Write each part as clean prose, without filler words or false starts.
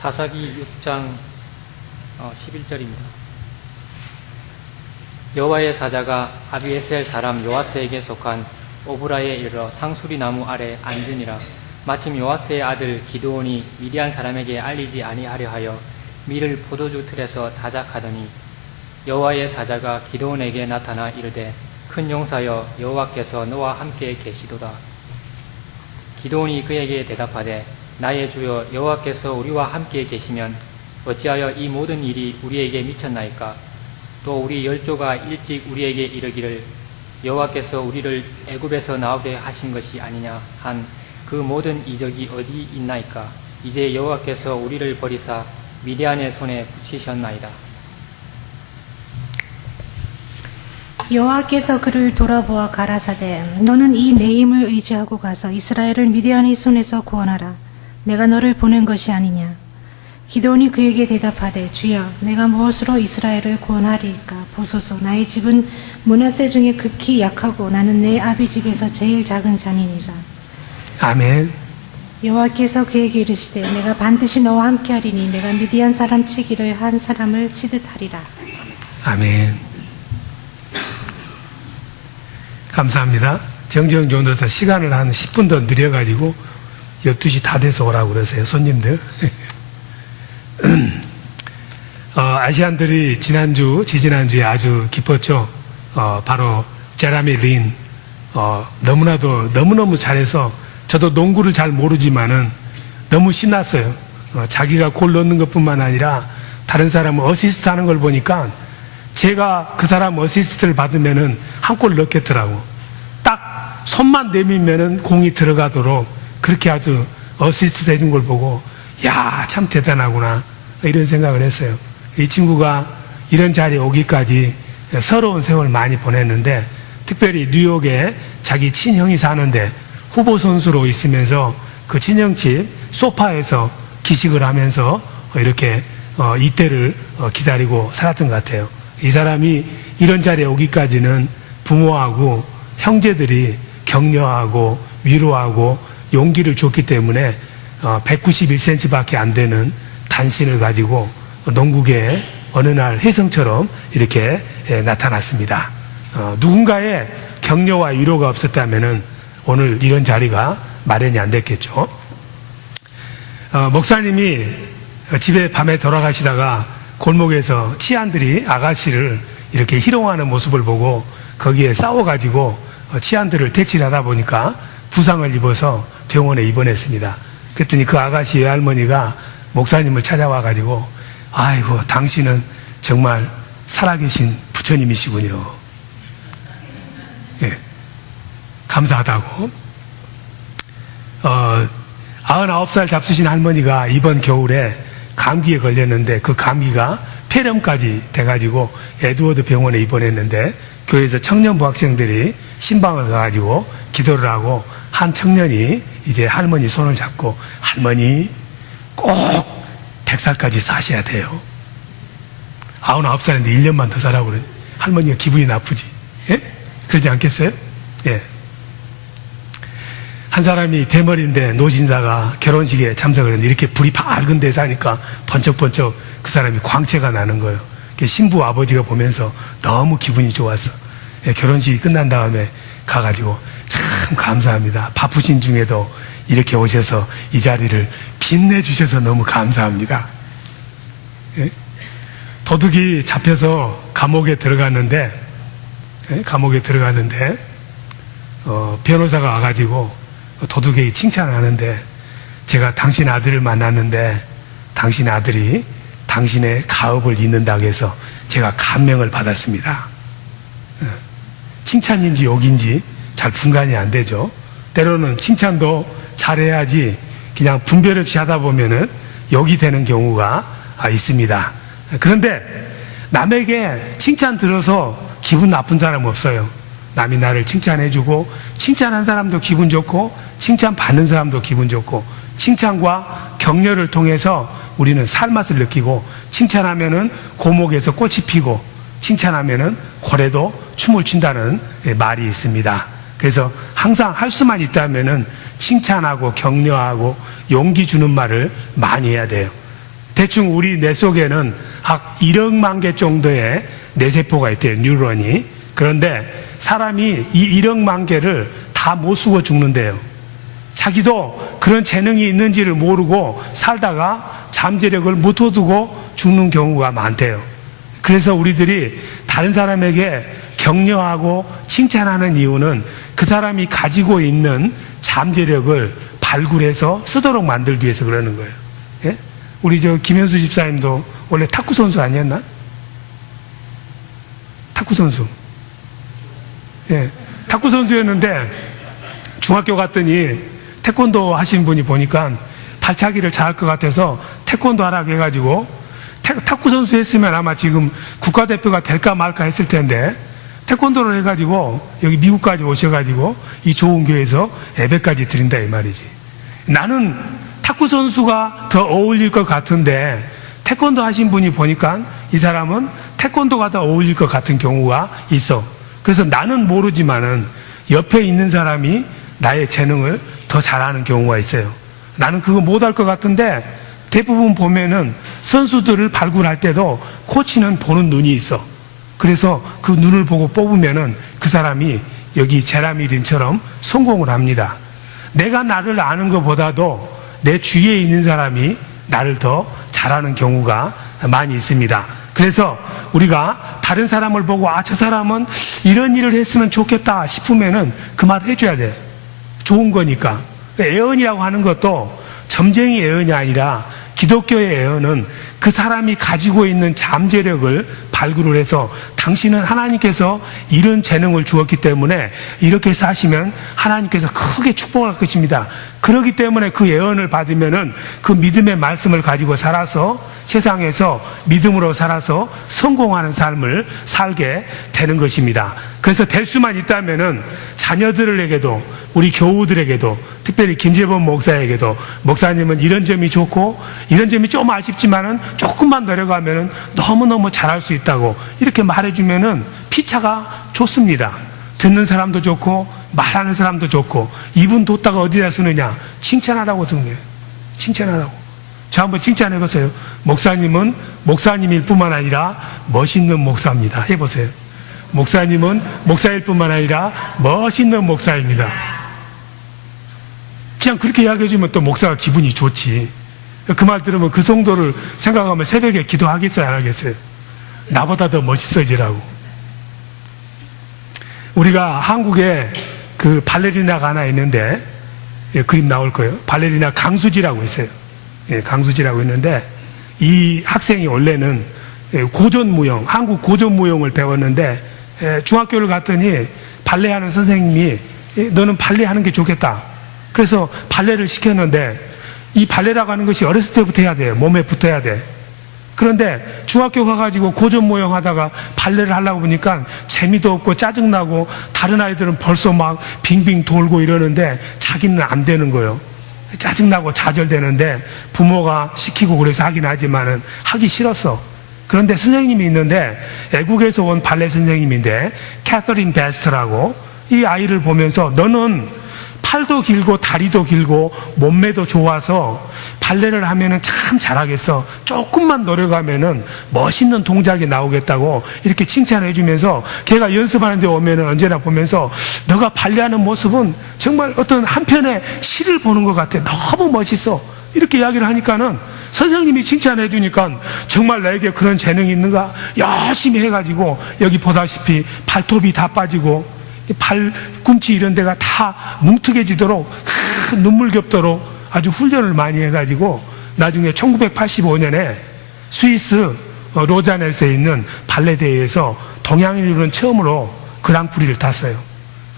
사사기 6장 11절입니다. 여호와의 사자가 아비에셀 사람 요아스에게 속한 오브라에 이르러 상수리 나무 아래 앉으니라. 마침 요아스의 아들 기드온이 미디안 사람에게 알리지 아니하려 하여 밀을 포도주 틀에서 다작하더니 여호와의 사자가 기드온에게 나타나 이르되 큰 용사여 여호와께서 너와 함께 계시도다. 기드온이 그에게 대답하되 나의 주여 여호와께서 우리와 함께 계시면 어찌하여 이 모든 일이 우리에게 미쳤나이까? 또 우리 열조가 일찍 우리에게 이르기를 여호와께서 우리를 애굽에서 나오게 하신 것이 아니냐 한 그 모든 이적이 어디 있나이까? 이제 여호와께서 우리를 버리사 미디안의 손에 붙이셨나이다. 여호와께서 그를 돌아보아 가라사대 너는 이 내 힘을 의지하고 가서 이스라엘을 미디안의 손에서 구원하라. 내가 너를 보낸 것이 아니냐. 기드온이 그에게 대답하되 주여 내가 무엇으로 이스라엘을 구원하리이까? 보소서 나의 집은 므낫세 중에 극히 약하고 나는 내 아비 집에서 제일 작은 자니니라. 아멘. 여호와께서 그에게 이르시되 내가 반드시 너와 함께하리니 내가 미디안 사람 치기를 한 사람을 치듯 하리라. 아멘. 감사합니다. 정정 전도사 시간을 한 10분 더 늘려가지고 12시 다 돼서 오라고 그러세요, 손님들. 아시안들이 지난주, 지지난주에 아주 기뻤죠. 바로 제라미 린. 너무나도 너무너무 잘해서 저도 농구를 잘 모르지만은 너무 신났어요. 자기가 골 넣는 것뿐만 아니라 다른 사람은 어시스트 하는 걸 보니까 제가 그 사람 어시스트를 받으면은 한 골 넣겠더라고. 딱 손만 내밀면은 공이 들어가도록 그렇게 아주 어시스트 해준 걸 보고 야, 참 대단하구나 이런 생각을 했어요. 이 친구가 이런 자리에 오기까지 서러운 세월 많이 보냈는데 특별히 뉴욕에 자기 친형이 사는데 후보 선수로 있으면서 그 친형집 소파에서 기식을 하면서 이렇게 이때를 기다리고 살았던 것 같아요. 이 사람이 이런 자리에 오기까지는 부모하고 형제들이 격려하고 위로하고 용기를 줬기 때문에 191cm 밖에 안 되는 단신을 가지고 농구계에 어느 날 혜성처럼 이렇게 나타났습니다. 누군가의 격려와 위로가 없었다면은 오늘 이런 자리가 마련이 안 됐겠죠. 목사님이 집에 밤에 돌아가시다가 골목에서 치안들이 아가씨를 이렇게 희롱하는 모습을 보고 거기에 싸워가지고 치안들을 퇴치하다 보니까 부상을 입어서 병원에 입원했습니다. 그랬더니 그 아가씨 외할머니가 목사님을 찾아와가지고 아이고 당신은 정말 살아계신 부처님이시군요. 예, 감사하다고. 99살 잡수신 할머니가 이번 겨울에 감기에 걸렸는데 그 감기가 폐렴까지 돼가지고 에드워드 병원에 입원했는데 교회에서 청년부 학생들이 신방을 가가지고 기도를 하고 한 청년이 이제 할머니 손을 잡고 할머니 꼭 100살까지 사셔야 돼요. 99살인데 1년만 더 살라고 그래. 할머니가 기분이 나쁘지. 예? 그러지 않겠어요? 예. 한 사람이 대머리인데 노신사가 결혼식에 참석을 했는데 이렇게 불이 밝은 데서 하니까 번쩍번쩍 그 사람이 광채가 나는 거예요. 신부 아버지가 보면서 너무 기분이 좋았어. 예, 결혼식이 끝난 다음에 가가지고 참 감사합니다. 바쁘신 중에도 이렇게 오셔서 이 자리를 빛내주셔서 너무 감사합니다. 예? 도둑이 잡혀서 감옥에 들어갔는데 변호사가 와가지고 도둑에게 칭찬을 하는데 제가 당신 아들을 만났는데 당신 아들이 당신의 가업을 잇는다고 해서 제가 감명을 받았습니다. 칭찬인지 욕인지 잘 분간이 안 되죠. 때로는 칭찬도 잘해야지 그냥 분별 없이 하다 보면은 욕이 되는 경우가 있습니다. 그런데 남에게 칭찬 들어서 기분 나쁜 사람 없어요. 남이 나를 칭찬해주고 칭찬한 사람도 기분 좋고 칭찬받는 사람도 기분 좋고 칭찬과 격려를 통해서 우리는 살맛을 느끼고 칭찬하면은 고목에서 꽃이 피고 칭찬하면은 고래도 춤을 춘다는 말이 있습니다. 그래서 항상 할 수만 있다면은 칭찬하고 격려하고 용기 주는 말을 많이 해야 돼요. 대충 우리 뇌 속에는 약 1억만 개 정도의 뇌세포가 있대요, 뉴런이. 그런데 사람이 이 1억만 개를 다 못 쓰고 죽는데요. 자기도 그런 재능이 있는지를 모르고 살다가 잠재력을 묻어두고 죽는 경우가 많대요. 그래서 우리들이 다른 사람에게 격려하고 칭찬하는 이유는 그 사람이 가지고 있는 잠재력을 발굴해서 쓰도록 만들기 위해서 그러는 거예요. 예? 우리 김현수 집사님도 원래 탁구 선수 아니었나? 탁구 선수. 예. 탁구 선수였는데 중학교 갔더니 태권도 하신 분이 보니까 발차기를 잘할 것 같아서 태권도 하라고 해가지고 탁구 선수 했으면 아마 지금 국가대표가 될까 말까 했을 텐데 태권도를 해가지고 여기 미국까지 오셔가지고 이 좋은 교회에서 예배까지 드린다 이 말이지. 나는 탁구 선수가 더 어울릴 것 같은데 태권도 하신 분이 보니까 이 사람은 태권도가 더 어울릴 것 같은 경우가 있어. 그래서 나는 모르지만은 옆에 있는 사람이 나의 재능을 더 잘하는 경우가 있어요. 나는 그거 못할 것 같은데 대부분 보면은 선수들을 발굴할 때도 코치는 보는 눈이 있어. 그래서 그 눈을 보고 뽑으면은 그 사람이 여기 제라미 린처럼 성공을 합니다. 내가 나를 아는 것보다도 내 주위에 있는 사람이 나를 더 잘하는 경우가 많이 있습니다. 그래서 우리가 다른 사람을 보고 저 사람은 이런 일을 했으면 좋겠다 싶으면은 그 말 해줘야 돼. 좋은 거니까. 애언이라고 하는 것도 점쟁이 애언이 아니라 기독교의 애언은 그 사람이 가지고 있는 잠재력을 발굴을 해서 당신은 하나님께서 이런 재능을 주었기 때문에 이렇게 사시면 하나님께서 크게 축복할 것입니다. 그렇기 때문에 그 예언을 받으면은 그 믿음의 말씀을 가지고 살아서 세상에서 믿음으로 살아서 성공하는 삶을 살게 되는 것입니다. 그래서 될 수만 있다면은 자녀들에게도 우리 교우들에게도 특별히 김재범 목사에게도 목사님은 이런 점이 좋고 이런 점이 좀 아쉽지만은 조금만 노력하면은 너무너무 잘할 수 있다고 이렇게 말해주면은 피차가 좋습니다. 듣는 사람도 좋고 말하는 사람도 좋고 이분 뒀다가 어디다 쓰느냐 칭찬하라고 듣는 거예요. 칭찬하라고. 저 한번 칭찬해보세요. 목사님은 목사님일 뿐만 아니라 멋있는 목사입니다. 해보세요. 목사님은 목사일 뿐만 아니라 멋있는 목사입니다. 그냥 그렇게 이야기해주면 또 목사가 기분이 좋지. 그 말 들으면 그 성도를 생각하면 새벽에 기도하겠어요, 안 하겠어요? 나보다 더 멋있어지라고. 우리가 한국에 그 발레리나가 하나 있는데, 예, 그림 나올 거예요. 발레리나 강수지라고 있어요. 예, 강수지라고 있는데, 이 학생이 원래는 고전무용, 한국 고전무용을 배웠는데, 예, 중학교를 갔더니 발레하는 선생님이 너는 발레하는 게 좋겠다. 그래서 발레를 시켰는데 이 발레라고 하는 것이 어렸을 때부터 해야 돼요. 몸에 붙어야 돼. 그런데 중학교 가가지고 고전무용 하다가 발레를 하려고 보니까 재미도 없고 짜증나고 다른 아이들은 벌써 막 빙빙 돌고 이러는데 자기는 안 되는 거예요. 짜증나고 좌절되는데 부모가 시키고 그래서 하긴 하지만은 하기 싫었어. 그런데 선생님이 있는데 애국에서 온 발레 선생님인데 캐서린 베스트라고 이 아이를 보면서 너는 팔도 길고 다리도 길고 몸매도 좋아서 발레를 하면은 참 잘하겠어. 조금만 노력하면은 멋있는 동작이 나오겠다고 이렇게 칭찬해 주면서 걔가 연습하는 데 오면은 언제나 보면서 너가 발레하는 모습은 정말 어떤 한편의 시를 보는 것 같아. 너무 멋있어. 이렇게 이야기를 하니까는 선생님이 칭찬해 주니까 정말 나에게 그런 재능이 있는가? 열심히 해가지고 여기 보다시피 발톱이 다 빠지고 발꿈치 이런 데가 다 뭉툭해지도록 눈물겹도록 아주 훈련을 많이 해가지고 나중에 1985년에 스위스 로잔에서 있는 발레대회에서 동양인으로는 처음으로 그랑프리를 탔어요.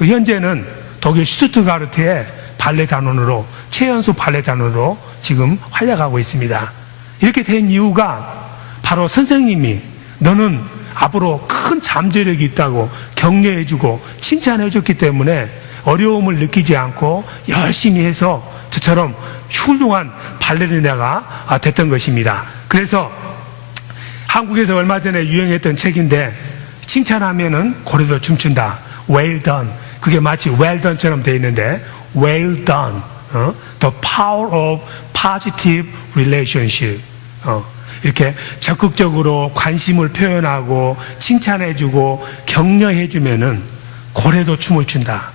현재는 독일 슈투트가르트의 발레 단원으로 최연소 발레 단원으로 지금 활약하고 있습니다. 이렇게 된 이유가 바로 선생님이 너는 앞으로 큰 잠재력이 있다고 격려해주고 칭찬해줬기 때문에 어려움을 느끼지 않고 열심히 해서 저처럼 훌륭한 발레리나가 됐던 것입니다. 그래서 한국에서 얼마 전에 유행했던 책인데 칭찬하면은 고래도 춤춘다. Well done. 그게 마치 well done처럼 되어 있는데 well done. The power of positive relationship. 이렇게 적극적으로 관심을 표현하고 칭찬해주고 격려해주면은 고래도 춤을 춘다.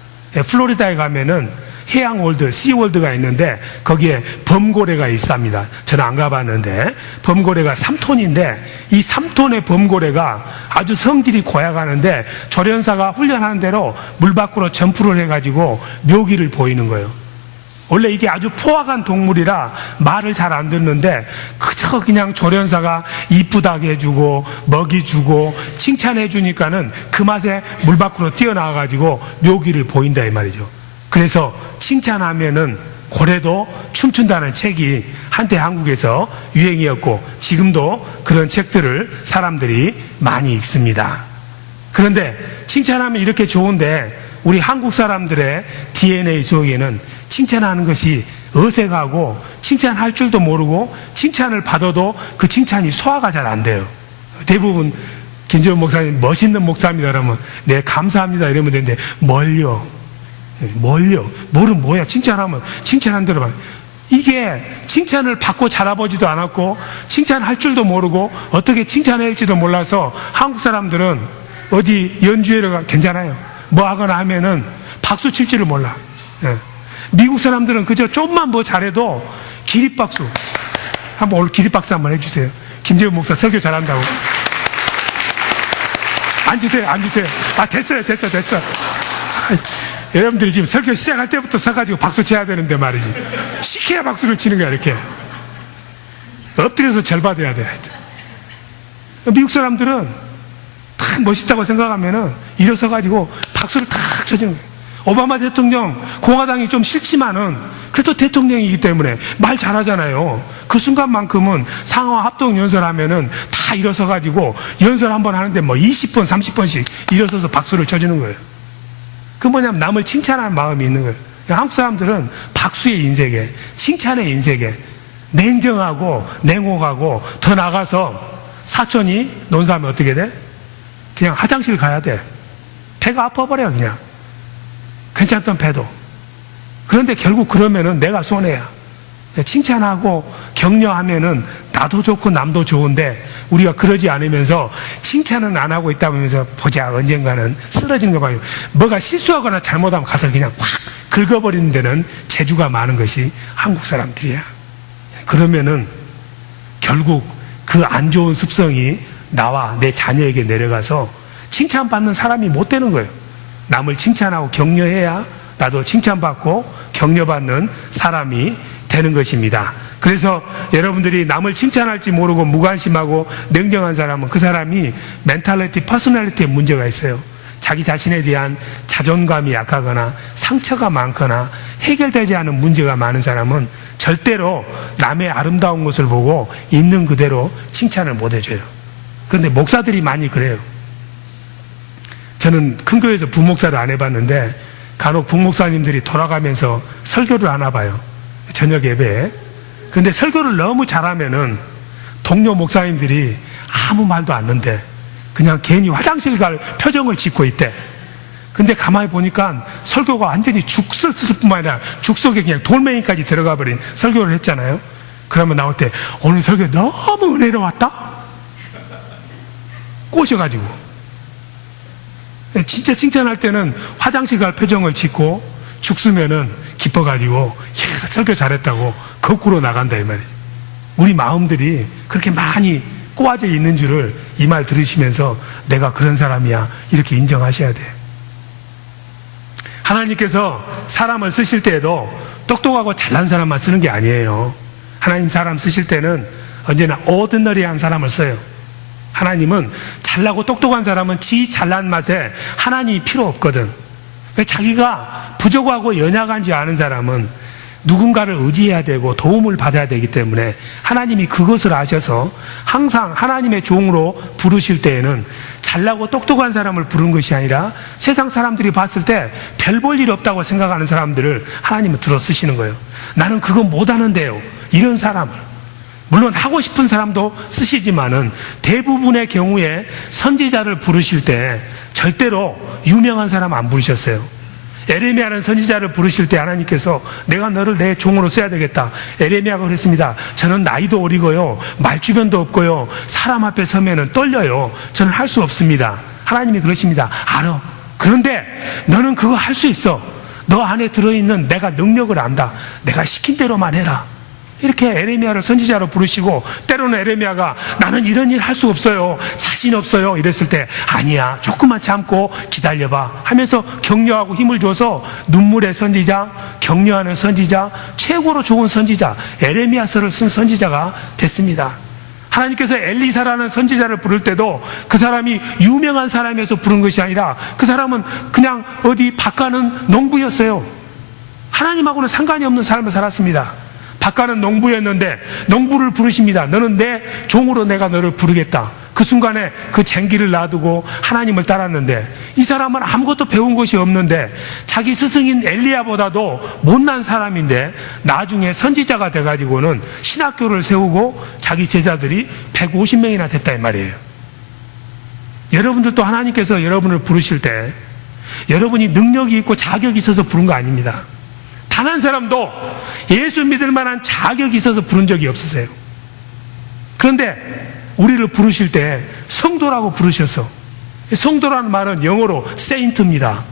플로리다에 가면은 해양월드, 시월드가 있는데 거기에 범고래가 있습니다. 저는 안 가봤는데 범고래가 3톤인데 이 3톤의 범고래가 아주 성질이 고약하는데 조련사가 훈련하는 대로 물 밖으로 점프를 해가지고 묘기를 보이는 거예요. 원래 이게 아주 포악한 동물이라 말을 잘 안 듣는데 그저 그냥 조련사가 이쁘다게 해주고 먹이 주고 칭찬해 주니까는 그 맛에 물 밖으로 뛰어나와가지고 묘기를 보인다 이 말이죠. 그래서 칭찬하면은 고래도 춤춘다는 책이 한때 한국에서 유행이었고 지금도 그런 책들을 사람들이 많이 읽습니다. 그런데 칭찬하면 이렇게 좋은데 우리 한국 사람들의 DNA 속에는 칭찬하는 것이 어색하고 칭찬할 줄도 모르고 칭찬을 받아도 그 칭찬이 소화가 잘 안 돼요. 대부분 김재원 목사님 멋있는 목사입니다 그러면 네 감사합니다 이러면 되는데 뭘요? 뭐는 뭐야? 칭찬하면 칭찬한 대로 이게 칭찬을 받고 자라보지도 않았고 칭찬할 줄도 모르고 어떻게 칭찬해야 할지도 몰라서 한국 사람들은 어디 연주회가 괜찮아요. 뭐 하거나 하면은 박수 칠 줄을 몰라. 미국 사람들은 그저 좀만 뭐 잘해도 기립박수. 한번 오늘 기립박수 한번 해주세요. 김재훈 목사 설교 잘한다고. 앉으세요. 됐어. 여러분들이 지금 설교 시작할 때부터 서가지고 박수 쳐야 되는데 말이지. 시켜야 박수를 치는 거야, 이렇게. 엎드려서 절 받아야 돼. 미국 사람들은 딱 멋있다고 생각하면은 일어서가지고 박수를 탁 쳐주는 거예요. 오바마 대통령, 공화당이 좀 싫지만은 그래도 대통령이기 때문에 말 잘하잖아요. 그 순간만큼은 상하 합동 연설하면은 다 일어서가지고 연설 한번 하는데 뭐 20번, 30번씩 일어서서 박수를 쳐주는 거예요. 그 뭐냐면 남을 칭찬하는 마음이 있는 거예요. 한국 사람들은 박수의 인색에, 칭찬의 인색에 냉정하고 냉혹하고 더 나가서 사촌이 논사하면 어떻게 돼? 그냥 화장실 가야 돼. 배가 아파버려 그냥. 괜찮던 배도. 그런데 결국 그러면은 내가 손해야. 칭찬하고 격려하면은 나도 좋고 남도 좋은데 우리가 그러지 않으면서 칭찬은 안 하고 있다면서 보자 언젠가는 쓰러지는 거 봐요. 뭐가 실수하거나 잘못하면 가서 그냥 확 긁어버리는 데는 재주가 많은 것이 한국 사람들이야. 그러면은 결국 그 안 좋은 습성이 나와 내 자녀에게 내려가서 칭찬받는 사람이 못 되는 거예요. 남을 칭찬하고 격려해야 나도 칭찬받고 격려받는 사람이 되는 것입니다. 그래서 여러분들이 남을 칭찬할지 모르고 무관심하고 냉정한 사람은 그 사람이 멘탈리티, 퍼스널리티에 문제가 있어요. 자기 자신에 대한 자존감이 약하거나 상처가 많거나 해결되지 않은 문제가 많은 사람은 절대로 남의 아름다운 것을 보고 있는 그대로 칭찬을 못 해줘요. 그런데 목사들이 많이 그래요. 저는 큰 교회에서 부목사를 안 해봤는데 간혹 부목사님들이 돌아가면서 설교를 하나 봐요. 저녁 예배에. 그런데 설교를 너무 잘하면은 동료 목사님들이 아무 말도 안 하는데 그냥 괜히 화장실 갈 표정을 짓고 있대. 근데 가만히 보니까 설교가 완전히 죽을 뿐만 아니라 죽 속에 그냥 돌멩이까지 들어가 버린 설교를 했잖아요. 그러면 나올 때 오늘 설교 너무 은혜로웠다? 꼬셔가지고. 진짜 칭찬할 때는 화장실 갈 표정을 짓고 죽으면은 기뻐가지고 설교 잘했다고 거꾸로 나간다 이 말이에요. 우리 마음들이 그렇게 많이 꼬아져 있는 줄을 이 말 들으시면서 내가 그런 사람이야 이렇게 인정하셔야 돼요. 하나님께서 사람을 쓰실 때에도 똑똑하고 잘난 사람만 쓰는 게 아니에요. 하나님 사람 쓰실 때는 언제나 ordinary한 사람을 써요. 하나님은 잘나고 똑똑한 사람은 지 잘난 맛에 하나님이 필요 없거든. 자기가 부족하고 연약한지 아는 사람은 누군가를 의지해야 되고 도움을 받아야 되기 때문에 하나님이 그것을 아셔서 항상 하나님의 종으로 부르실 때에는 잘나고 똑똑한 사람을 부른 것이 아니라 세상 사람들이 봤을 때 별 볼 일 없다고 생각하는 사람들을 하나님은 들어 쓰시는 거예요. 나는 그거 못하는데요. 이런 사람을. 물론 하고 싶은 사람도 쓰시지만은 대부분의 경우에 선지자를 부르실 때 절대로 유명한 사람 안 부르셨어요. 에레미야라는 선지자를 부르실 때 하나님께서 내가 너를 내 종으로 써야 되겠다. 에레미야가 그랬습니다. 저는 나이도 어리고요, 말주변도 없고요, 사람 앞에 서면은 떨려요. 저는 할 수 없습니다. 하나님이 그러십니다. 알아. 그런데 너는 그거 할 수 있어. 너 안에 들어있는 내가 능력을 안다. 내가 시킨 대로만 해라. 이렇게 에레미야를 선지자로 부르시고, 때로는 에레미야가 나는 이런 일 할 수 없어요, 자신 없어요 이랬을 때 아니야, 조금만 참고 기다려봐 하면서 격려하고 힘을 줘서 눈물의 선지자, 격려하는 선지자, 최고로 좋은 선지자, 에레미야서를 쓴 선지자가 됐습니다. 하나님께서 엘리사라는 선지자를 부를 때도 그 사람이 유명한 사람에서 부른 것이 아니라 그 사람은 그냥 어디 바가는 농부였어요. 하나님하고는 상관이 없는 삶을 살았습니다. 바가는 농부였는데 농부를 부르십니다. 너는 내 종으로 내가 너를 부르겠다. 그 순간에 그 쟁기를 놔두고 하나님을 따랐는데, 이 사람은 아무것도 배운 것이 없는데 자기 스승인 엘리야보다도 못난 사람인데 나중에 선지자가 돼가지고는 신학교를 세우고 자기 제자들이 150명이나 됐다 이 말이에요. 여러분들도 하나님께서 여러분을 부르실 때 여러분이 능력이 있고 자격이 있어서 부른 거 아닙니다. 단 한 사람도 예수 믿을 만한 자격이 있어서 부른 적이 없으세요. 그런데 우리를 부르실 때 성도라고 부르셔서, 성도라는 말은 영어로 세인트입니다.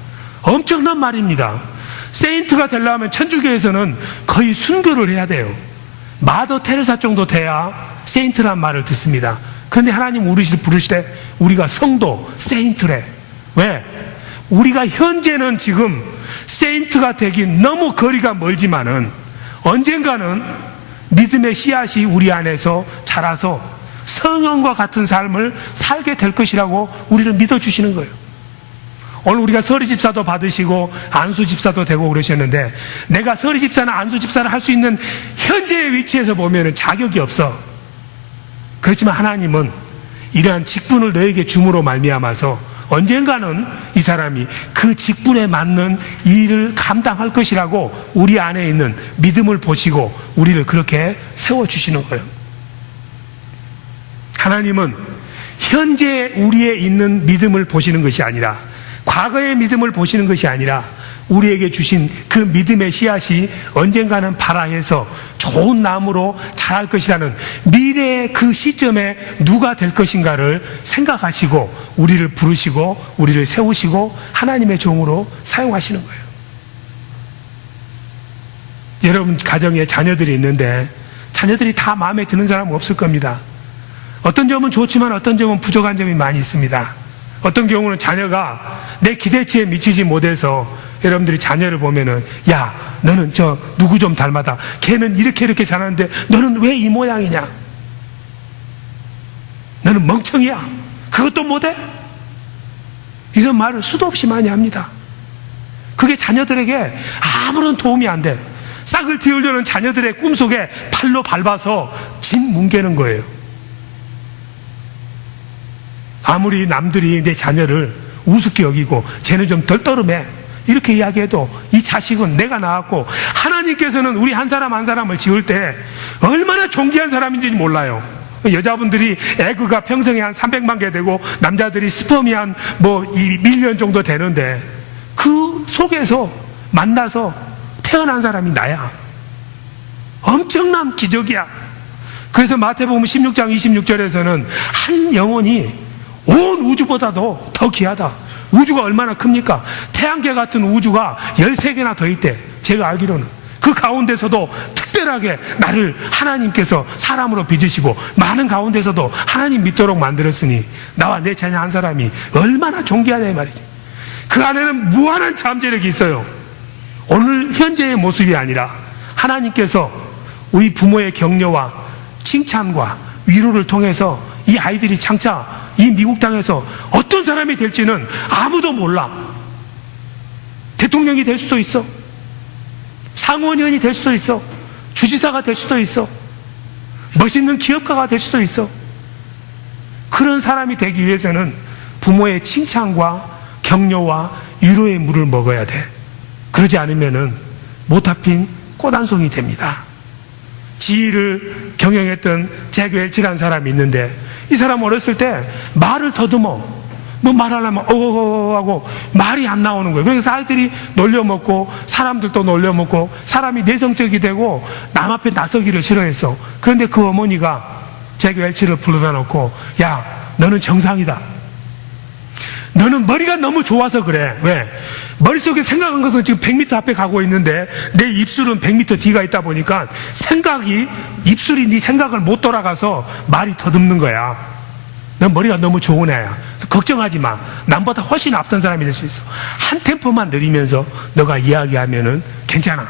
엄청난 말입니다. 세인트가 되려면 천주교에서는 거의 순교를 해야 돼요. 마더 테레사 정도 돼야 세인트란 말을 듣습니다. 그런데 하나님 우리를 부르실 때 우리가 성도, 세인트래. 왜? 우리가 현재는 지금 세인트가 되긴 너무 거리가 멀지만은 언젠가는 믿음의 씨앗이 우리 안에서 자라서 성령과 같은 삶을 살게 될 것이라고 우리를 믿어주시는 거예요. 오늘 우리가 서리 집사도 받으시고 안수 집사도 되고 그러셨는데, 내가 서리 집사나 안수 집사를 할 수 있는 현재의 위치에서 보면 자격이 없어. 그렇지만 하나님은 이러한 직분을 너에게 줌으로 말미암아서 언젠가는 이 사람이 그 직분에 맞는 일을 감당할 것이라고 우리 안에 있는 믿음을 보시고 우리를 그렇게 세워주시는 거예요. 하나님은 현재 우리에 있는 믿음을 보시는 것이 아니라, 과거의 믿음을 보시는 것이 아니라 우리에게 주신 그 믿음의 씨앗이 언젠가는 발아해서 좋은 나무로 자랄 것이라는 미래의 그 시점에 누가 될 것인가를 생각하시고 우리를 부르시고 우리를 세우시고 하나님의 종으로 사용하시는 거예요. 여러분 가정에 자녀들이 있는데 자녀들이 다 마음에 드는 사람은 없을 겁니다. 어떤 점은 좋지만 어떤 점은 부족한 점이 많이 있습니다. 어떤 경우는 자녀가 내 기대치에 미치지 못해서 여러분들이 자녀를 보면은, 야, 너는 저 누구 좀 닮았다. 걔는 이렇게 잘하는데 너는 왜 이 모양이냐? 너는 멍청이야. 그것도 못해? 이런 말을 수도 없이 많이 합니다. 그게 자녀들에게 아무런 도움이 안 돼. 싹을 틔우려는 자녀들의 꿈속에 팔로 밟아서 진 뭉개는 거예요. 아무리 남들이 내 자녀를 우습게 여기고 쟤는 좀 덜 떠름해 이렇게 이야기해도 이 자식은 내가 낳았고, 하나님께서는 우리 한 사람 한 사람을 지을 때 얼마나 존귀한 사람인지 몰라요. 여자분들이 에그가 평생에 한 300만 개 되고 남자들이 스펌이 한 뭐 1년 정도 되는데 그 속에서 만나서 태어난 사람이 나야. 엄청난 기적이야. 그래서 마태복음 16장 26절에서는 한 영혼이 온 우주보다도 더 귀하다. 우주가 얼마나 큽니까? 태양계 같은 우주가 13개나 더 있대. 제가 알기로는. 그 가운데서도 특별하게 나를 하나님께서 사람으로 빚으시고 많은 가운데서도 하나님 믿도록 만들었으니 나와 내 자녀 한 사람이 얼마나 존귀하냐 이 말이지. 그 안에는 무한한 잠재력이 있어요. 오늘 현재의 모습이 아니라 하나님께서 우리 부모의 격려와 칭찬과 위로를 통해서 이 아이들이 장차 이 미국 땅에서 어떤 사람이 될지는 아무도 몰라. 대통령이 될 수도 있어. 상원의원이 될 수도 있어. 주지사가 될 수도 있어. 멋있는 기업가가 될 수도 있어. 그런 사람이 되기 위해서는 부모의 칭찬과 격려와 위로의 물을 먹어야 돼. 그러지 않으면은 못 합힌 꽃 한 송이 됩니다. 지휘를 경영했던 잭 웰치라는 사람이 있는데, 이 사람 어렸을 때 말을 더듬어. 뭐 말하려면 하고 말이 안 나오는 거예요. 그래서 아이들이 놀려먹고 사람들도 놀려먹고 사람이 내성적이 되고 남 앞에 나서기를 싫어했어. 그런데 그 어머니가 잭 웰치를 불러다 놓고, 야, 너는 정상이다. 너는 머리가 너무 좋아서 그래. 왜? 머릿속에 생각한 것은 지금 100m 앞에 가고 있는데 내 입술은 100m 뒤가 있다 보니까 입술이 네 생각을 못 돌아가서 말이 더듬는 거야. 넌 머리가 너무 좋은 애야. 걱정하지 마. 남보다 훨씬 앞선 사람이 될 수 있어. 한 템포만 느리면서 너가 이야기하면은 괜찮아.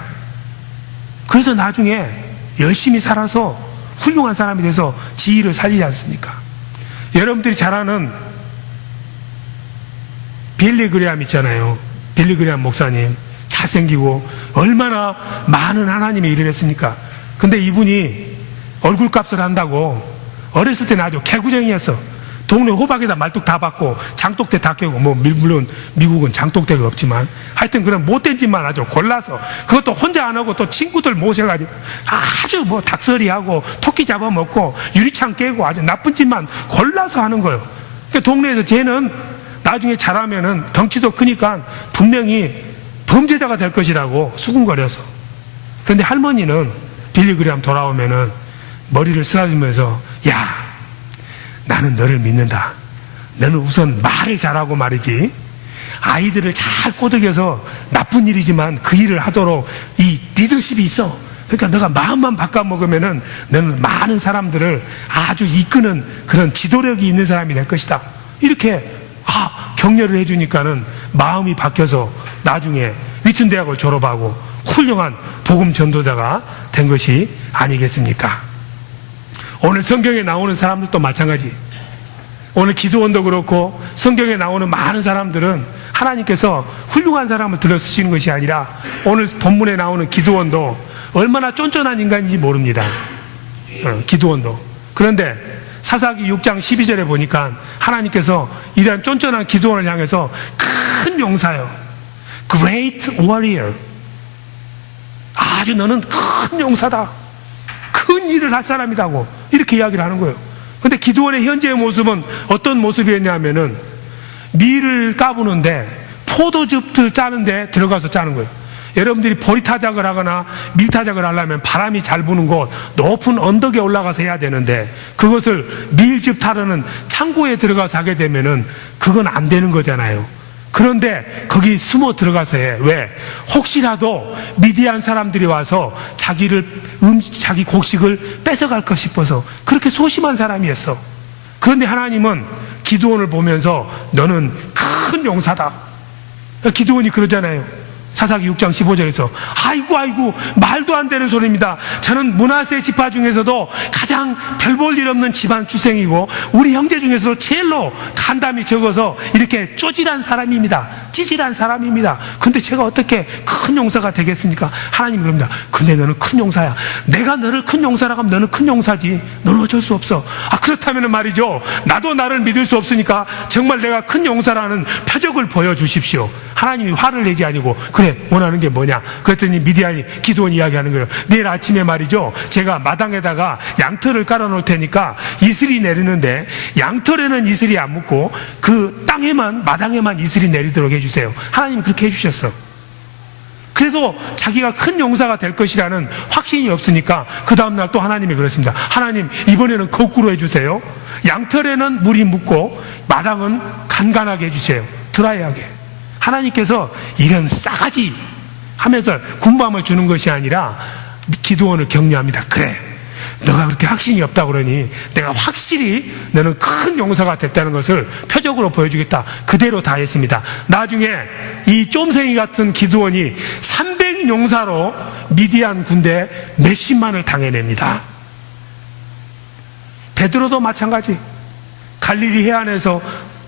그래서 나중에 열심히 살아서 훌륭한 사람이 돼서 지위를 살리지 않습니까? 여러분들이 잘 아는 빌리 그레함 있잖아요. 빌리 그레함 목사님. 잘생기고 얼마나 많은 하나님의 일을 했습니까? 근데 이분이 얼굴값을 한다고 어렸을 때는 아주 개구쟁이였어. 동네 호박에다 말뚝 다 받고 장독대 다 깨고, 뭐 물론 미국은 장독대가 없지만 하여튼 그런 못된 짓만 아주 골라서, 그것도 혼자 안 하고 또 친구들 모셔가지고 아주 뭐 닭서리하고 토끼 잡아먹고 유리창 깨고 아주 나쁜 짓만 골라서 하는 거예요. 그러니까 동네에서 쟤는 나중에 자라면은 덩치도 크니까 분명히 범죄자가 될 것이라고 수군거려서. 그런데 할머니는 빌리 그레함 돌아오면은 머리를 쓰다듬으면서, 야, 나는 너를 믿는다. 너는 우선 말을 잘하고 말이지, 아이들을 잘 꼬드겨서 나쁜 일이지만 그 일을 하도록 이 리더십이 있어. 그러니까 너가 마음만 바꿔먹으면은 너는 많은 사람들을 아주 이끄는 그런 지도력이 있는 사람이 될 것이다. 이렇게 격려를 해주니까는 마음이 바뀌어서 나중에 위튼 대학을 졸업하고 훌륭한 복음 전도자가 된 것이 아니겠습니까? 오늘 성경에 나오는 사람들도 마찬가지. 오늘 기도원도 그렇고 성경에 나오는 많은 사람들은 하나님께서 훌륭한 사람을 들여 쓰시는 것이 아니라, 오늘 본문에 나오는 기도원도 얼마나 쫀쫀한 인간인지 모릅니다. 기도원도. 그런데 사사기 6장 12절에 보니까 하나님께서 이러한 쫀쫀한 기도원을 향해서 큰 용사요, Great warrior, 아주 너는 큰 용사다, 큰 일을 할 사람이라고 이렇게 이야기를 하는 거예요. 근데 기도원의 현재의 모습은 어떤 모습이었냐면은 밀을 까부는데 포도즙을 짜는데 들어가서 짜는 거예요. 여러분들이 보리타작을 하거나 밀타작을 하려면 바람이 잘 부는 곳, 높은 언덕에 올라가서 해야 되는데, 그것을 밀즙 타르는 창고에 들어가서 하게 되면은 그건 안 되는 거잖아요. 그런데 거기 숨어 들어가서 해. 왜? 혹시라도 미디안 사람들이 와서 자기 곡식을 뺏어갈까 싶어서 그렇게 소심한 사람이었어. 그런데 하나님은 기드온을 보면서 너는 큰 용사다. 기드온이 그러잖아요. 사사기 6장 15절에서 아이고 말도 안 되는 소리입니다. 저는 므낫세 지파 중에서도 가장 별 볼 일 없는 집안 출생이고 우리 형제 중에서도 제일로 간담이 적어서 이렇게 쪼질한 사람입니다. 찌질한 사람입니다. 근데 제가 어떻게 큰 용사가 되겠습니까? 하나님이 그럽니다. 근데 너는 큰 용사야. 내가 너를 큰 용사라고 하면 너는 큰 용사지. 너는 어쩔 수 없어. 그렇다면 말이죠, 나도 나를 믿을 수 없으니까 정말 내가 큰 용사라는 표적을 보여주십시오. 하나님이 화를 내지 아니고, 그래 원하는 게 뭐냐? 그랬더니 미디안이 기드온 이야기하는 거예요. 내일 아침에 말이죠, 제가 마당에다가 양털을 깔아놓을 테니까 이슬이 내리는데 양털에는 이슬이 안 묻고 그 땅에만, 마당에만 이슬이 내리도록 해주세요. 하나님이 그렇게 해주셨어. 그래도 자기가 큰 용사가 될 것이라는 확신이 없으니까 그 다음날 또 하나님이 그랬습니다. 하나님, 이번에는 거꾸로 해주세요. 양털에는 물이 묻고 마당은 간간하게 해주세요. 드라이하게. 하나님께서 이런 싸가지 하면서 군밤을 주는 것이 아니라 기드온을 격려합니다. 그래, 너가 그렇게 확신이 없다 그러니 내가 확실히 너는 큰 용사가 됐다는 것을 표적으로 보여주겠다. 그대로 다 했습니다. 나중에 이 쫌생이 같은 기드온이 300용사로 미디안 군대 몇십만을 당해냅니다. 베드로도 마찬가지. 갈릴리 해안에서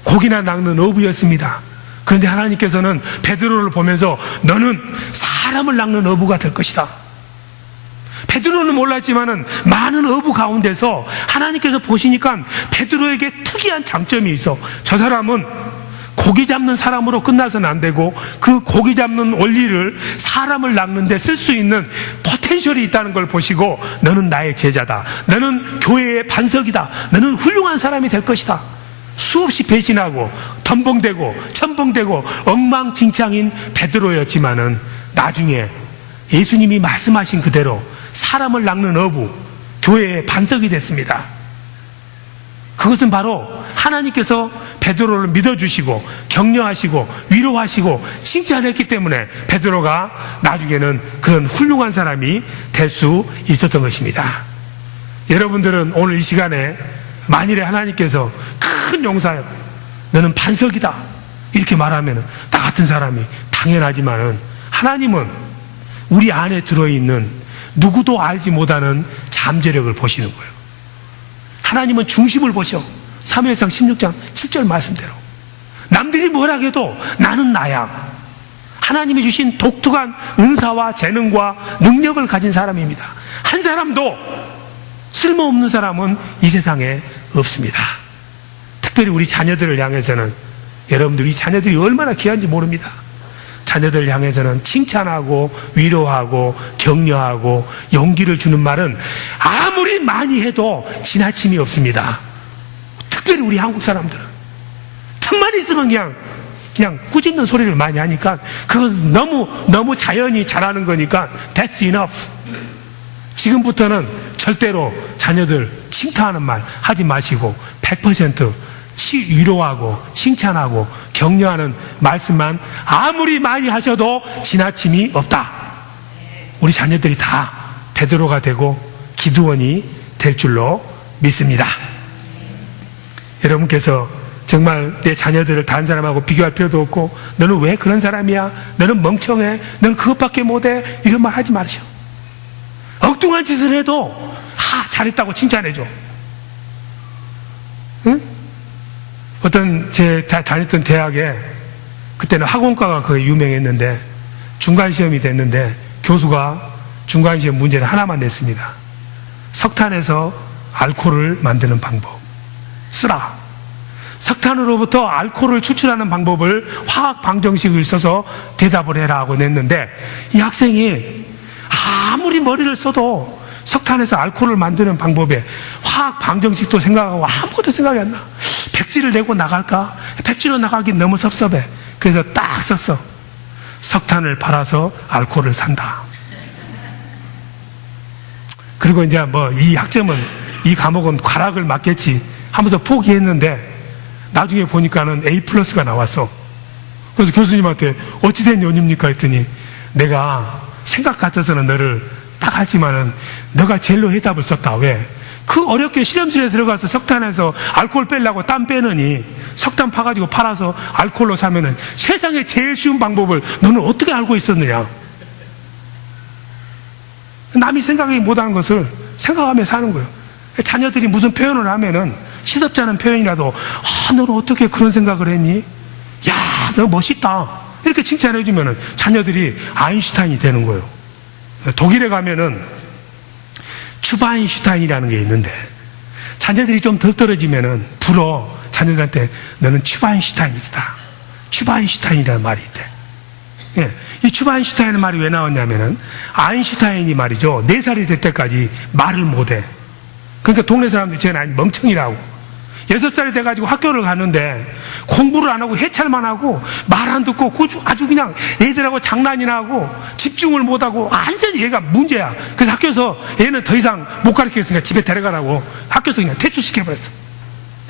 고기나 낚는 어부였습니다. 그런데 하나님께서는 베드로를 보면서 너는 사람을 낚는 어부가 될 것이다. 베드로는 몰랐지만은 많은 어부 가운데서 하나님께서 보시니까 베드로에게 특이한 장점이 있어. 저 사람은 고기 잡는 사람으로 끝나서는 안 되고 그 고기 잡는 원리를 사람을 낚는 데 쓸 수 있는 포텐셜이 있다는 걸 보시고 너는 나의 제자다. 너는 교회의 반석이다. 너는 훌륭한 사람이 될 것이다. 수없이 배신하고 덤벙대고 첨벙대고 엉망진창인 베드로였지만은 나중에 예수님이 말씀하신 그대로 사람을 낚는 어부, 교회의 반석이 됐습니다. 그것은 바로 하나님께서 베드로를 믿어주시고 격려하시고 위로하시고 칭찬했기 때문에 베드로가 나중에는 그런 훌륭한 사람이 될 수 있었던 것입니다. 여러분들은 오늘 이 시간에 만일에 하나님께서 큰 용사여 너는 반석이다 이렇게 말하면 나 같은 사람이 당연하지만은 하나님은 우리 안에 들어있는 누구도 알지 못하는 잠재력을 보시는 거예요. 하나님은 중심을 보셔. 사무엘상 16장 7절 말씀대로 남들이 뭐라 해도 나는 나야. 하나님이 주신 독특한 은사와 재능과 능력을 가진 사람입니다. 한 사람도 쓸모없는 사람은 이 세상에 없습니다. 특별히 우리 자녀들을 향해서는 여러분들 이 자녀들이 얼마나 귀한지 모릅니다. 자녀들을 향해서는 칭찬하고 위로하고 격려하고 용기를 주는 말은 아무리 많이 해도 지나침이 없습니다. 특별히 우리 한국 사람들은 틈만 있으면 그냥 꾸짖는 소리를 많이 하니까 그건 너무 자연히 잘하는 거니까 that's enough. 지금부터는 절대로 자녀들 칭찬하는 말 하지 마시고 100% 위로하고 칭찬하고 격려하는 말씀만 아무리 많이 하셔도 지나침이 없다. 우리 자녀들이 다 베드로가 되고 기드온이 될 줄로 믿습니다. 여러분께서 정말 내 자녀들을 다른 사람하고 비교할 필요도 없고 너는 왜 그런 사람이야? 너는 멍청해? 너는 그것밖에 못해? 이런 말 하지 마시오. 엉뚱한 짓을 해도 잘했다고 칭찬해줘. 응? 어떤 제 다녔던 대학에 그때는 학원과가 거의 유명했는데 중간시험이 됐는데 교수가 중간시험 문제를 하나만 냈습니다. 석탄에서 알코올을 만드는 방법 쓰라. 석탄으로부터 알코올을 추출하는 방법을 화학 방정식을 써서 대답을 해라 하고 냈는데 이 학생이 아무리 머리를 써도 석탄에서 알코올을 만드는 방법에 화학 방정식도 생각하고 아무것도 생각이 안 나. 백지를 내고 나갈까? 백지로 나가긴 너무 섭섭해. 그래서 딱 썼어. 석탄을 팔아서 알코올을 산다. 그리고 이제 뭐 이 학점은 이 과목은 과락을 맞겠지 하면서 포기했는데 나중에 보니까는 A+가 나왔어. 그래서 교수님한테 어찌된 연입니까 했더니 내가 생각 같아서는 너를 딱 하지만은 너가 제일로 해답을 썼다. 왜? 그 어렵게 실험실에 들어가서 석탄에서 알코올 빼려고 땀 빼느니 석탄 파가지고 팔아서 알코올로 사면은 세상에 제일 쉬운 방법을 너는 어떻게 알고 있었느냐? 남이 생각하기 못하는 것을 생각하며 사는 거예요. 자녀들이 무슨 표현을 하면은 시덥지 않은 표현이라도 너는 어떻게 그런 생각을 했니? 야, 너 멋있다. 이렇게 칭찬해 주면은 자녀들이 아인슈타인이 되는 거예요. 독일에 가면은 츄바인슈타인이라는 게 있는데 자녀들이 좀 덜 떨어지면은 불어 자녀들한테 너는 츄바인슈타인이다. 츄바인슈타인이라는 말이 있대. 예, 이 츄바인슈타인의 말이 왜 나왔냐면은 아인슈타인이 말이죠. 4살이 될 때까지 말을 못해. 그러니까 동네 사람들이 쟤는 멍청이라고. 6살이 돼가지고 학교를 가는데 공부를 안 하고 해찰만 하고 말 안 듣고 아주 그냥 애들하고 장난이나 하고 집중을 못하고 완전히 얘가 문제야. 그래서 학교에서 얘는 더 이상 못 가르치겠으니까 집에 데려가라고 학교에서 그냥 퇴출시켜버렸어.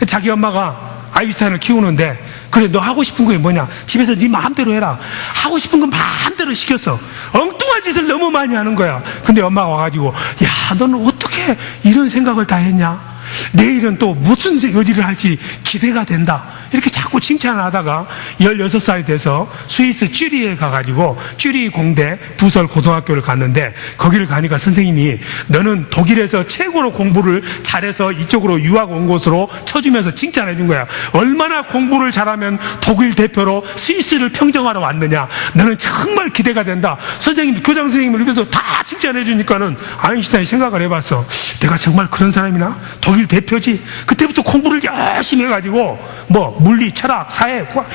자기 엄마가 아인슈타인을 키우는데 그래 너 하고 싶은 게 뭐냐? 집에서 네 마음대로 해라. 하고 싶은 건 마음대로 시켰어. 엉뚱한 짓을 너무 많이 하는 거야. 근데 엄마가 와가지고 야 너는 어떻게 이런 생각을 다 했냐? 내일은 또 무슨 여지를 할지 기대가 된다. 이렇게 자꾸 칭찬을 하다가 16살이 돼서 스위스 쭈리히에 가가지고 쭈리히 공대 부설 고등학교를 갔는데 거기를 가니까 선생님이 너는 독일에서 최고로 공부를 잘해서 이쪽으로 유학 온 곳으로 쳐주면서 칭찬해 준 거야. 얼마나 공부를 잘하면 독일 대표로 스위스를 평정하러 왔느냐. 너는 정말 기대가 된다. 선생님, 교장 선생님을 입에서 다 칭찬해 주니까는 아인슈타인이 생각을 해봤어. 내가 정말 그런 사람이나? 독일 대표지. 그때부터 공부를 열심히 해가지고 뭐 물리, 철학, 사회 다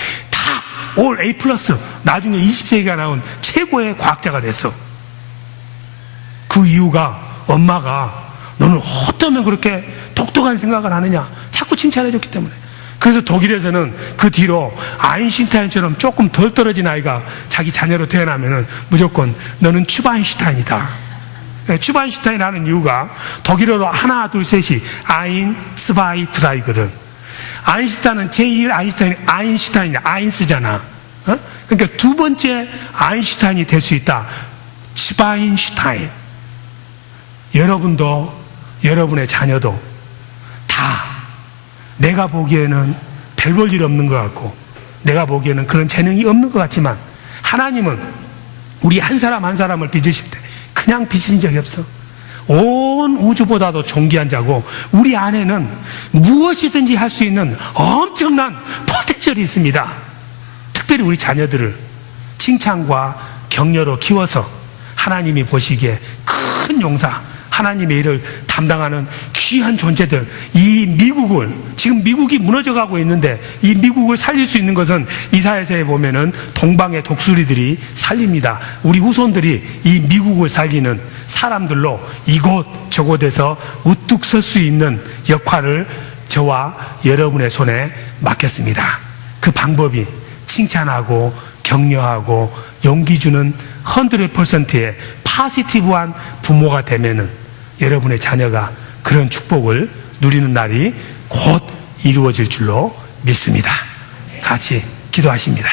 올 A+. 나중에 20세기가 나온 최고의 과학자가 됐어. 그 이유가 엄마가 너는 어쩌면 그렇게 독특한 생각을 하느냐 자꾸 칭찬해 줬기 때문에. 그래서 독일에서는 그 뒤로 아인슈타인처럼 조금 덜 떨어진 아이가 자기 자녀로 태어나면은 무조건 너는 츄바인슈타인이다. 츄바인슈타인 이유가 독일어로 하나, 둘, 셋이 아인, 스바이, 드라이거든. 아인슈타인은 제1 아인슈타인이 아인슈타인이야. 아인스잖아. 그러니까 두 번째 아인슈타인이 될 수 있다. 츄바인슈타인. 여러분도, 여러분의 자녀도 다 내가 보기에는 별 볼 일 없는 것 같고, 내가 보기에는 그런 재능이 없는 것 같지만, 하나님은 우리 한 사람 한 사람을 빚으실 때 그냥 빚으신 적이 없어. 온 우주보다도 존귀한 자고, 우리 안에는 무엇이든지 할 수 있는 엄청난 포텐셜이 있습니다. 특별히 우리 자녀들을 칭찬과 격려로 키워서 하나님이 보시기에 큰 용사, 하나님의 일을 담당하는 귀한 존재들, 이 미국을, 지금 미국이 무너져가고 있는데 이 미국을 살릴 수 있는 것은 이사야서에 보면은 동방의 독수리들이 살립니다. 우리 후손들이 이 미국을 살리는 사람들로 이곳 저곳에서 우뚝 설 수 있는 역할을 저와 여러분의 손에 맡겼습니다. 그 방법이 칭찬하고 격려하고 용기 주는 100%의 파시티브한 부모가 되면은 여러분의 자녀가 그런 축복을 누리는 날이 곧 이루어질 줄로 믿습니다. 같이 기도하십니다.